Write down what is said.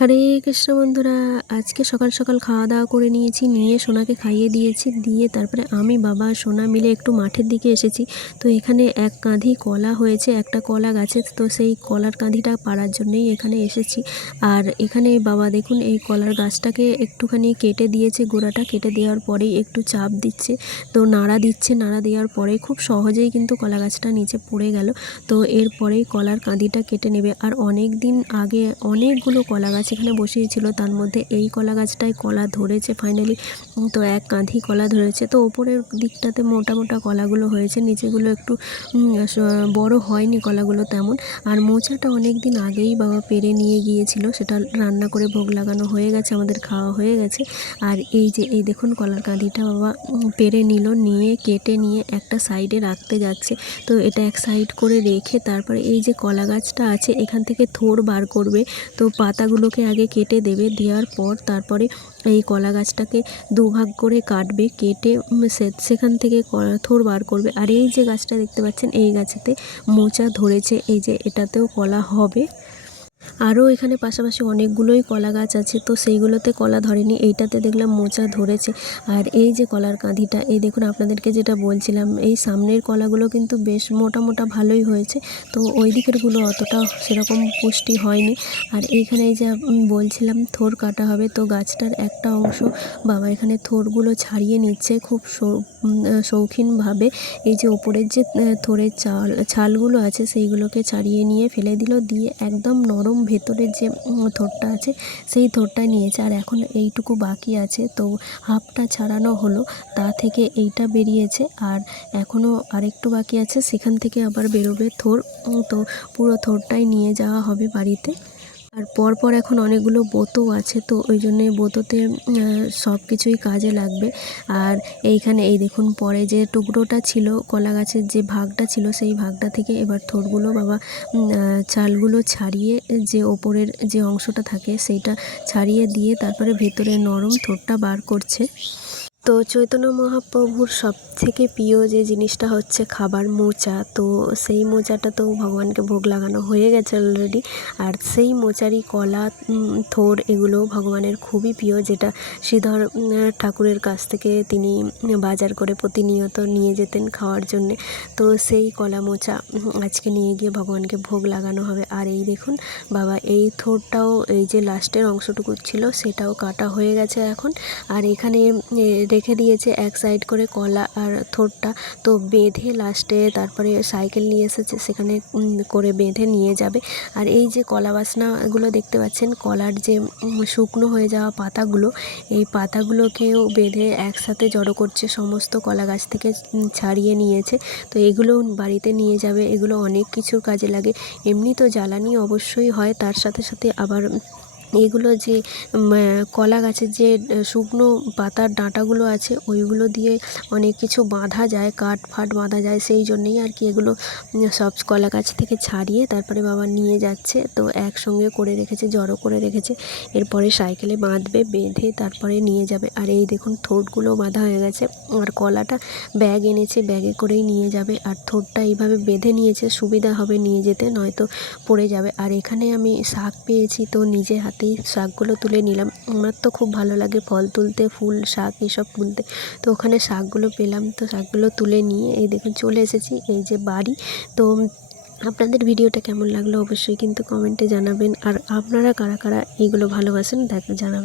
হরে কৃষ্ণ বন্ধুরা, আজকে সকাল সকাল খাওয়া দাওয়া করে নিয়েছি, নিয়ে সোনাকে খাইয়ে দিয়েছি, দিয়ে তারপরে আমি, বাবা, সোনা মিলে একটু মাঠের দিকে এসেছি। তো এখানে এক কাঁধি কলা হয়েছে, একটা কলা গাছে, তো সেই কলার কাঁধিটা পাড়ার জন্যই এখানে এসেছি। আর এখানে বাবা, দেখুন, এই কলার গাছটাকে একটুখানি কেটে দিয়েছে, গোড়াটা কেটে দেওয়ার পরেই একটু চাপ দিচ্ছে। তো নাড়া দিচ্ছে, নাড়া দেওয়ার পরে খুব সহজেই কিন্তু কলা গাছটা নিচে পড়ে গেল। তো এরপরেই কলার কাঁধিটা কেটে নেবে। আর অনেক দিন আগে অনেকগুলো কলা গাছ এখানে বসিয়েছিল তার মধ্যে এই কলা গাছটায় কলা ধরেছে ফাইনালি তো এক কাঁধি কলা ধরেছে। তো ওপরের দিকটাতে মোটা মোটা কলাগুলো হয়েছে। নিচেগুলো একটু বড় হয়নি কলাগুলো তেমন। আর মোচাটা অনেক দিন আগেই বাবা পেরে নিয়ে গিয়েছিল। সেটা রান্না করে ভোগ লাগানো হয়ে গেছে, আমাদের খাওয়া হয়ে গেছে। আর এই যে, এই দেখুন কলার কাঁধিটা বাবা পেরে নিল, নিয়ে কেটে নিয়ে একটা সাইডে রাখতে যাচ্ছে। তো এটা এক সাইড করে রেখে তারপরে এই যে কলা গাছটা আছে, এখান থেকে থোর বার করবে। তো পাতাগুলোকে আগে কেটে দেবে, দেওয়ার পর তারপরে এই কলা গাছটাকে দুভাগ করে কাটবে, কেটে সেখান থেকে থোর বার করবে। আর এই যে গাছটা দেখতে পাচ্ছেন, এই গাছেতে মোচা ধরেছে, এই যে এটাতেও কলা হবে। আরও এখানে পাশাপাশি অনেকগুলোই কলা গাছ আছে, তো সেইগুলোতে কলা ধরেনি, এইটাতে দেখলাম মোচা ধরেছে। আর এই যে কলার কাঁধিটা, এই দেখুন আপনাদেরকে যেটা বলছিলাম, এই সামনের কলাগুলো কিন্তু বেশ মোটা মোটা ভালোই হয়েছে, তো ওই দিকেরগুলো অতটা সেরকম পুষ্টি হয়নি। আর এইখানে এই যে বলছিলাম থোর কাটা হবে, তো গাছটার একটা অংশ বাবা এখানে থোরগুলো ছাড়িয়ে নিচ্ছে খুব শৌখিনভাবে। এই যে ওপরের যে থোরের চাল, ছালগুলো আছে সেইগুলোকে ছাড়িয়ে নিয়ে ফেলে দিল, দিয়ে একদম নরম ভেতরের যে থোটটা থোরটা আছে, সেই থোরটা নিয়েছে। আর এখন এইটুকু বাকি আছে। তো হাফটা ছাড়ানো হলো, তা থেকে এইটা বেরিয়েছে। আর এখনও আরেকটু বাকি আছে। সেখান থেকে আবার বেরোবে থোর। তো পুরো থোরটাই নিয়ে যাওয়া হবে বাড়িতে। আর পরপর এখন অনেকগুলো বোতো আছে, তো ওই জন্যে বোতোতে সব কিছুই কাজে লাগবে। আর এইখানে, এই দেখুন, পরে যে টুকরোটা ছিল, কলা গাছের যে ভাগটা ছিল, সেই ভাগটা থেকে এবার থোড়গুলো বাবা চালগুলো ছাড়িয়ে যে ওপরের যে অংশটা থাকে, সেইটা ছাড়িয়ে দিয়ে তারপরে ভেতরে নরম থোড়টা বার করছে। তো চৈতন্য মহাপ্রভুর সব থেকে প্রিয় যে জিনিসটা হচ্ছে খাবার মোচা, তো সেই মোচাটা তো ভগবানকে ভোগ লাগানো হয়ে গেছে অলরেডি আর সেই মোচারি, কলা থোর এগুলো ভগবানের খুবই প্রিয়, যেটা শ্রীধর ঠাকুরের কাছ থেকে তিনি বাজার করে প্রতিনিয়ত নিয়ে যেতেন খাওয়ার জন্যে। তো সেই কলা মোচা আজকে নিয়ে গিয়ে ভগবানকে ভোগ লাগানো হবে। আর এই দেখুন, বাবা, এই থোরটাও এই যে লাস্টের অংশটুকু ছিল, সেটাও কাটা হয়ে গেছে এখন। আর এখানে রেখে দিয়েছে এক সাইড করে কলা আর থোড়টা তো বেঁধে লাস্টে তারপরে সাইকেল নিয়ে এসেছে, সেখানে করে বেঁধে নিয়ে যাবে। আর এই যে কলা বাসনাগুলো দেখতে পাচ্ছেন, কলার যে শুকনো হয়ে যাওয়া পাতাগুলো, এই পাতাগুলোকেও বেঁধে একসাথে জড়ো করছে, সমস্ত কলা গাছ থেকে ছাড়িয়ে নিয়েছে। তো এগুলো বাড়িতে নিয়ে যাবে, এগুলো অনেক কিছুর কাজে লাগে। এমনি তো জ্বালানি অবশ্যই হয়, তার সাথে সাথে আবার এগুলো যে কলা গাছের যে শুকনো পাতার ডাঁটাগুলো আছে, ওইগুলো দিয়ে অনেক কিছু বাঁধা যায়, কাঠ ফাট বাঁধা যায়, সেই জন্যেই আর কি এগুলো সব কলা গাছ থেকে ছাড়িয়ে তারপরে বাবা নিয়ে যাচ্ছে, তো একসঙ্গে করে রেখেছে, জড়ো করে রেখেছে, এরপরে সাইকেলে বাঁধবে, বেঁধে তারপরে নিয়ে যাবে, আর এই দেখুন থোটগুলো বাঁধা হয়ে গেছে, আর কলাটা ব্যাগ এনেছে, ব্যাগে করেই নিয়ে যাবে, আর থোটটা এইভাবে বেঁধে নিয়েছে, সুবিধা হবে নিয়ে যেতে, নয়তো পড়ে যাবে, আর এখানে আমি শাক পেয়েছি, তো নিজে হাতেই শাকগুলো তুলে নিলাম। আমার তো খুব ভালো লাগে ফল তুলতে, ফুল, শাক এসব তুলতে। তো ওখানে শাকগুলো পেলাম, তো শাকগুলো তুলে নিয়ে এই দেখুন চলে এসেছি, এই যে বাড়ি। তো আপনাদের ভিডিওটা কেমন লাগল অবশ্যই কিন্তু কমেন্টে জানাবেন। আর আপনারা কারা কারা এইগুলো ভালোবাসেন দেখা জানাবেন